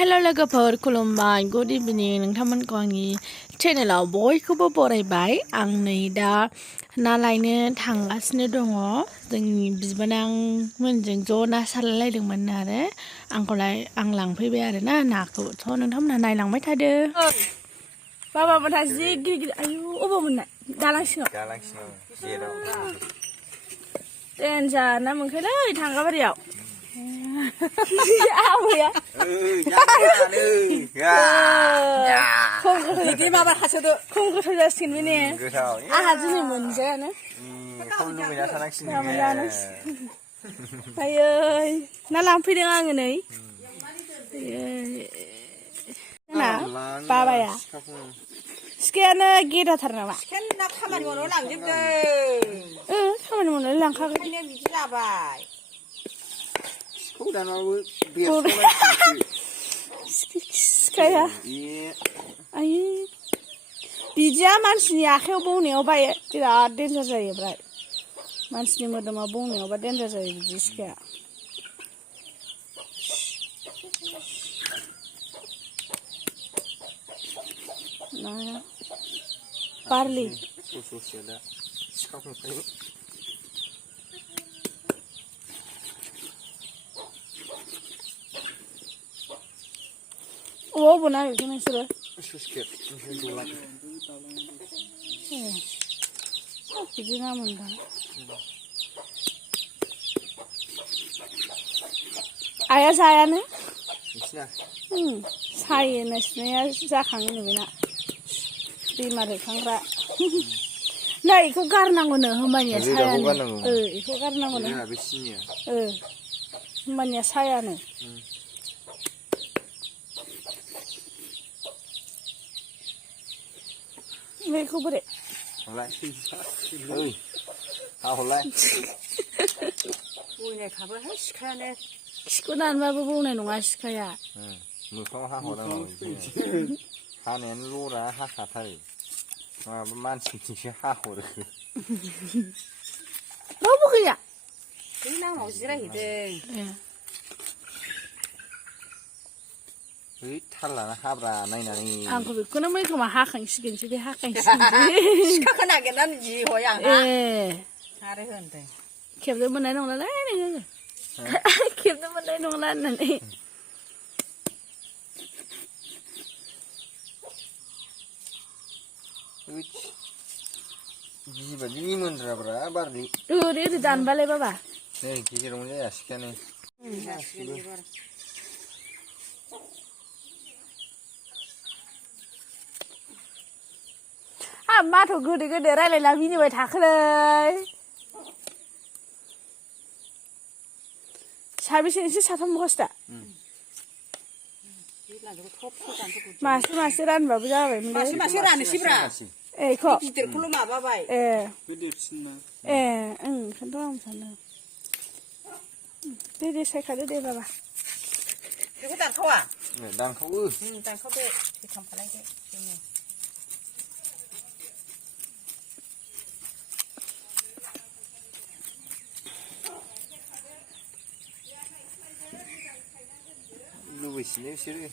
Hello लोगोफोर खुलुमबाय good इभिनिं नोंथांमोनखौ आंनि चेनेलाव बयखौबो बरायबाय आं नै दा ना लायनो थांगासिनो दङ जोंनि बिबोनांमोनजों ज' ना सारलायलायदोंमोन आरो आं लांफैबाय आरो ना नाखौ थ' नोंथांमोनहा नायलांबाय थादो बाबा मोनहा जि गिदिर आयु अबावमोन ना दालां सिङाव देन्जार ना मोनखोलै थांगाबारियाव आबैया खम गोथाव जासिगोन बे ने आंहा दिनै मोनजायानो आयै ना लांफैदों आङो नै बाबाया सिखायानो गेदाथार नामा खामानि मावनायाव लांजोबदों खामानि मावनानै लांखागोन बिदि जाबाय सिखाया आयै बिदिया मानसिनि आखाइयाव बौनायाव बायो बिराद देन्जार जायो ओमफ्राय मानसिनि मोदोमाव बौनायावबा देन्जार जायो बिदि सिखाया नाया बारलि अबाव नागिरखो नोंसोरो बिदि ना मोनबा आइया जायानो सायो नोंसिनिया जाखाङो बेना बेमार होखांग्रा नै बेखौ गारनांगौनो होमबानिया सायानो बेखौ गारनांगौनो होमबानिया सायानो बेखौ बोरै बयनायखाबोहाय सिखायानो खिखौ दानबाबो बौनाय नङा सिखाया मोखाङाव हाहरनांगौ हानायानो लरा हाखाथारो माबा मानसिनिसो हाहरो रावबो गैया बै लामायाव जिरायहैदों बै थाल लाना हाब्रा नायनानै आंखौ बेखौनो मैखोमा हाखांसिगोनसो बे हाखांसिगोन सिखाखौ नागिरनानै जि हय आंहा आरो होनदों खेबनो मोननाय नंलालाय नोङो खेबनो मोननाय नंला होननानै बिबायदि मोनद्राब्रा बारलि ओरै दानबालाय बाबा नै गेजेरावनो जाया सिखायानो माथो गोदो गोदो रायलायना मिनिबाय थाखोलै साबेसे नोंसोर साथाम बस्ता मासे मासे रानबाबो जाबायमोन मासे रानोसैब्रा एखौ गिदिरखौल' माबाबाय ओंखायनोथ' आं सानदों दे सायखादो दे बाबा बेखौ दानखावा दानखावो दानखावदो थैखांफालायदो लुबैसिनो बिसोरो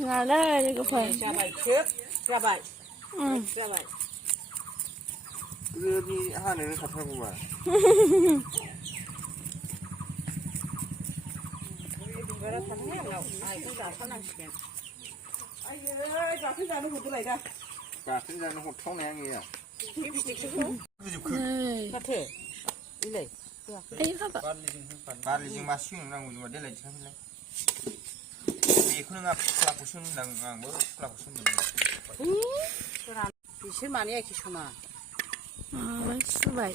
नालाय लोगोफोर जाबाय गोदोनि हानो रोंखाथारगौबा बिबारा थांनाय आंनाव आइखौ जासानांसिगोन गाथोन जानो हरथावनाया गैया माथो बिलाय बारलिजों मासे नांगौ नामा देलाय दिखांफैलाय बेखौ नों फुस्लाखौसो होनदां आंबो फुस्लाखौसो होनदों बिसोर माने एखे समान सुबाय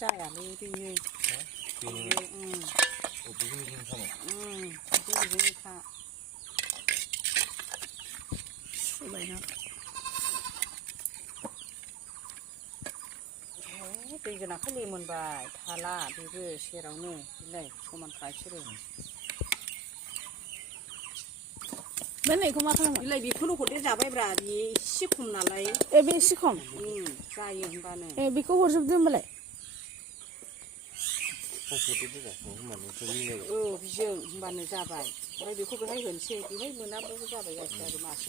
जायालै बेयो सुबायना दै गोनांखाय लेमोनबाय थाला बेबो सेरावनो बिलाय समानखा बिसोरो मोननायखौ मा खालामो बिलाइ बेखौल' हरदे जाबायब्रा बे एसे खम नालाय बे एसे खम जायो होनबानो बेखौ हरजोबदो होमबालाय बिजों होनबानो जाबाय ओमफ्राय बेखौ बेहाय होनोसै बेहाय मोनाब्लाबो जाबाय गासै आरो मासे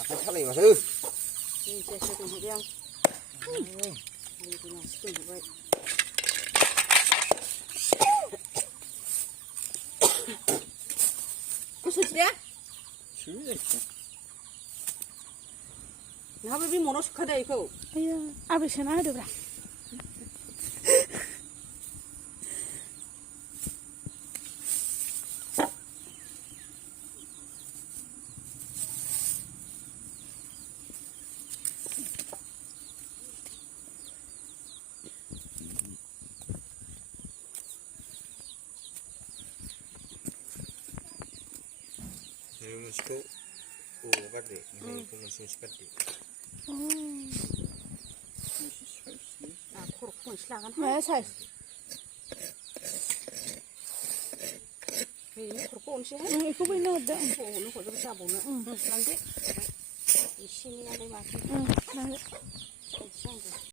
आखाइ सालायबासो जायखिया दोनहरबाय आं मासे दोनहरबाय गुसुसो दे नोंहाबो बे मनाव सोखादो बेखौ आया आबै सोना होदोब्रा मोनसेखौ गारदो ओमफ्राय बेखौ मोनसे गारदो खर'खौ मोनसे लागोन माया साइज खर'खौ अनसैहाय बेखौबो इनो हरदो हरनो हरजोबो जाबावनो लांदो एसे एनैयालाय माथो लांदो